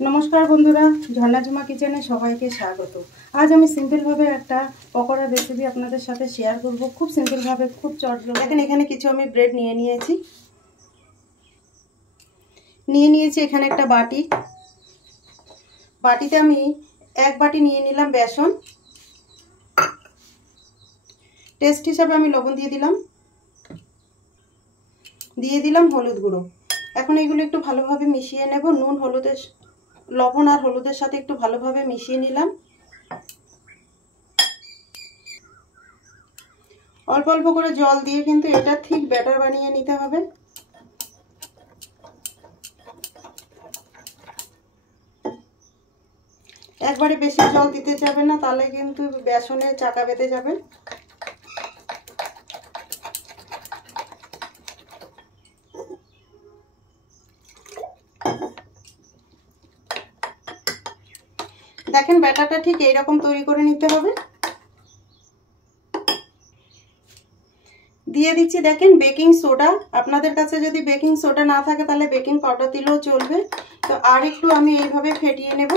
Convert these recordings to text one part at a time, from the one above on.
नमस्कार बंधुरा झर्णा झुमा किचेने सबाइके स्वागत। आज आमी सिम्पल भावे एकटा पकोड़ा रेसिपि आपनादेर साथे शेयर करब। खूब सिम्पल भावे खूब चटजलदी। देखें एखाने किछु आमी ब्रेड निये निয়েছি एखाने एकटा बाटी बाटीते आमी एक बाटी निये निलाम बेसन। टेस्ट हिसाबे आमी लवण दिए दिलाम हलुद गुঁড়ো। এখন এগুলো একটু ভালোভাবে মিশিয়ে নেব। নুন হলুদের লবণ আর হলুদের সাথে একটু ভালোভাবে মিশিয়ে নিলাম। অল্প অল্প করে জল দিয়ে কিন্তু এটা ঠিক ব্যাটার বানিয়ে নিতে হবে। একবারে বেশি জল দিতে যাবেন না, তাহলে কিন্তু বেসনে চাকা বেঁধে যাবে। देखें बैटाटा ठीक এই রকম তৈরি করে নিতে হবে। দিয়ে দিচ্ছি দেখেন বেকিং সোডা। আপনাদের কাছে যদি বেকিং সোডা না থাকে তাহলে বেকিং পাউডার দিলেও চলবে। তো আর একটু আমি এইভাবে ফেটিয়ে নেব।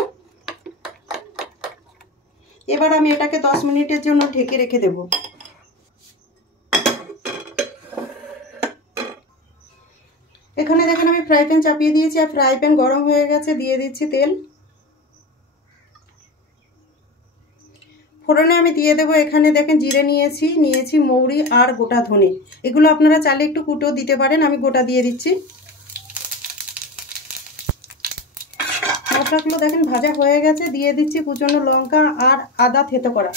এবার আমি এটাকে 10 মিনিটের জন্য ঢেকে রেখে দেব। এখানে দেখেন আমি ফ্রাই প্যান চাপিয়ে দিয়েছি আর ফ্রাই প্যান গরম হয়ে গেছে। দিয়ে দিচ্ছি তেল। ফোড়নে আমি দিয়ে দেবো এখানে দেখেন জিরে নিয়েছি মৌরি আর গোটা ধনে। এগুলো আপনারা চাইলে একটু কুটেও দিতে পারেন, আমি গোটা দিয়ে দিচ্ছি। মশলাগুলো দেখেন ভাজা হয়ে গেছে। দিয়ে দিচ্ছি কুচনো লঙ্কা আর আদা থেতো করা।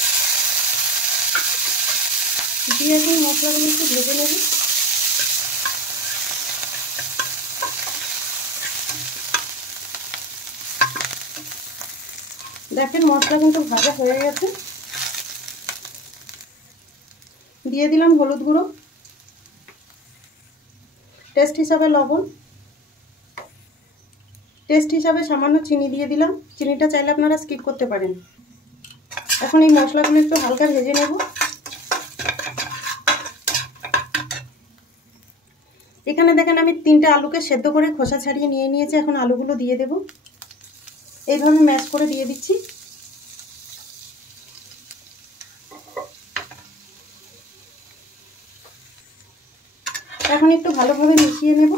দিয়ে এখন মশলাগুলো একটু ভেজে নেব। দেখেন মশলা কিন্তু ভাজা হয়ে গেছে। দিয়ে দিলাম হলুদ গুঁড়ো, টেস্ট হিসাবে লবণ, টেস্ট হিসাবে সামান্য চিনি দিয়ে দিলাম। চিনিটা চাইলে আপনারা স্কিপ করতে পারেন। এখন এই মশলাগুলো একটু হালকা ভেজে নেব। এখানে দেখেন আমি 3টে আলুকে সেদ্ধ করে খোসা ছাড়িয়ে নিয়েছি। এখন আলুগুলো দিয়ে দেব। এইভাবে ম্যাশ করে দিয়ে দিচ্ছি। এখন একটু ভালোভাবে মিশিয়ে নেব।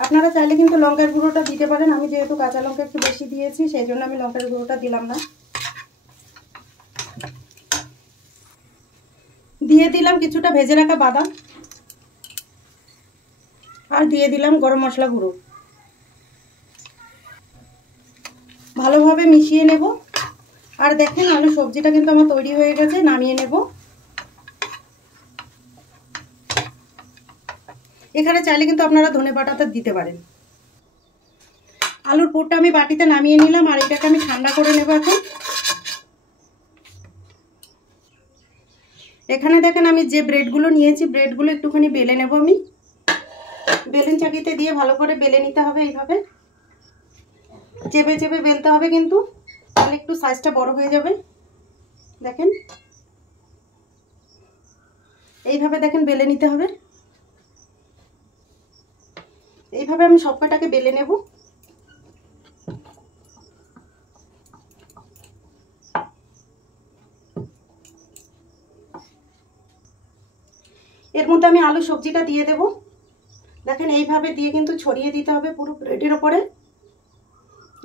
আপনারা চাইলে কিন্তু লঙ্কার গুঁড়োটা দিতে পারেন। আমি যেহেতু কাঁচা লঙ্কা একটু বেশি দিয়েছি সেই জন্য আমি লঙ্কার গুঁড়োটা দিলাম না। দিয়ে দিলাম কিছুটা ভেজে রাখা বাদাম আর দিয়ে দিলাম গরম মশলা গুঁড়ো। ভালোভাবে মিশিয়ে নেব। আর দেখেন আলু সবজিটা কিন্তু আমার তৈরি হয়ে গেছে। নামিয়ে নেব। এখানে চাইলে কিন্তু আপনারা ধনে পাতাটা দিতে পারেন। আলুর পুরটা আমি বাটিতে নামিয়ে নিলাম আর এটাকে আমি ঠান্ডা করে নেব। এখানে দেখেন আমি যে ব্রেডগুলো নিয়েছি ব্রেডগুলো একটুখানি বেলে নেব। আমি বেলুন চাকিতে দিয়ে ভালো করে বেলে নিতে হবে। এইভাবে চেপে চেপে বেলতে হবে, কিন্তু তাহলে একটু সাইজটা বড় হয়ে যাবে। দেখেন এইভাবে দেখেন বেলে নিতে হবে। এইভাবে আমি সবকটাকে বেলে নেব। এর মধ্যে আমি আলু সবজিটা দিয়ে দেব। দেখেন এইভাবে দিয়ে কিন্তু ছড়িয়ে দিতে হবে পুরো প্লেটের উপরে।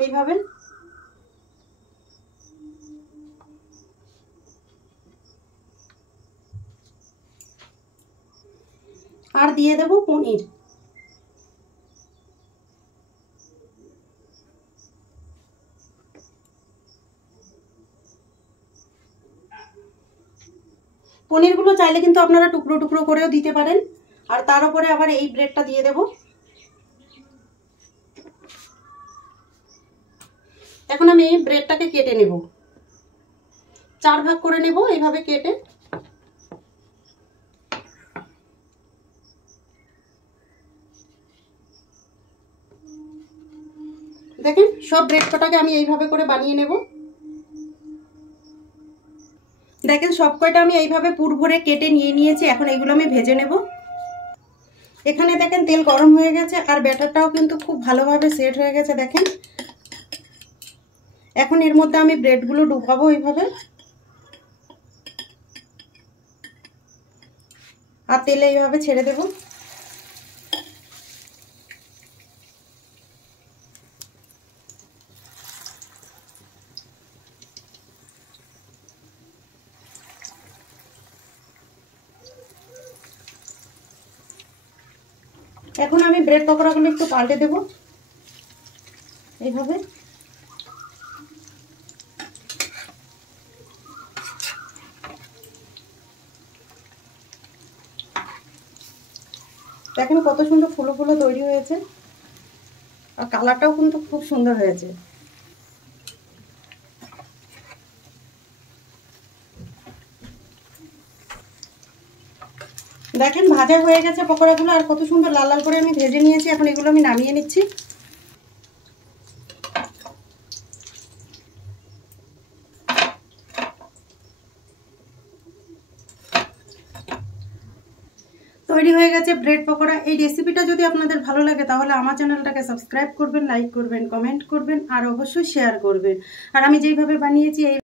এইভাবে আর দিয়ে দেব পনির। পনিরগুলো চাইলে কিন্তু আপনারা টুকরো টুকরো করেও দিতে পারেন। আর তার উপরে আবার এই ব্রেডটা দিয়ে দেব। এখন আমি এই ব্রেডটাকে কেটে নেব। 4 ভাগ করে নেব এইভাবে কেটে। দেখেন সব ব্রেড কটাকে আমি এইভাবে করে বানিয়ে নেব। দেখেন সব কয়টা আমি এইভাবে পুর ভরে কেটে নিয়েছি। এখন এগুলো আমি ভেজে নেব। এখানে দেখেন তেল গরম হয়ে গেছে আর ব্যাটারটাও কিন্তু খুব ভালোভাবে সেট হয়ে গেছে দেখেন। এখন এর মধ্যে আমি ব্রেডগুলো ঢুকাবো এইভাবে, আর তেলে এইভাবে ছেড়ে দেব। এখন আমি ব্রেড পকোড়াগুলো একটু পাল্টে দেব এইভাবে। দেখেন কত সুন্দর ফুলো ফুলো তৈরি হয়েছে, আর কালারটাও কিন্তু খুব সুন্দর হয়েছে। দেখেন ভাজা হয়ে গেছে পকোড়াগুলো, আর কত সুন্দর লাল লাল করে আমি ভেজে নিয়েছি। এখন এগুলো আমি নামিয়ে নিচ্ছি। তৈরি হয়ে গেছে ব্রেড পকোড়া। এই রেসিপিটা যদি আপনাদের ভালো লাগে তাহলে আমার চ্যানেলটাকে সাবস্ক্রাইব করবেন, লাইক করবেন, কমেন্ট করবেন আর অবশ্যই শেয়ার করবেন। আর আমি যেইভাবে বানিয়েছি এই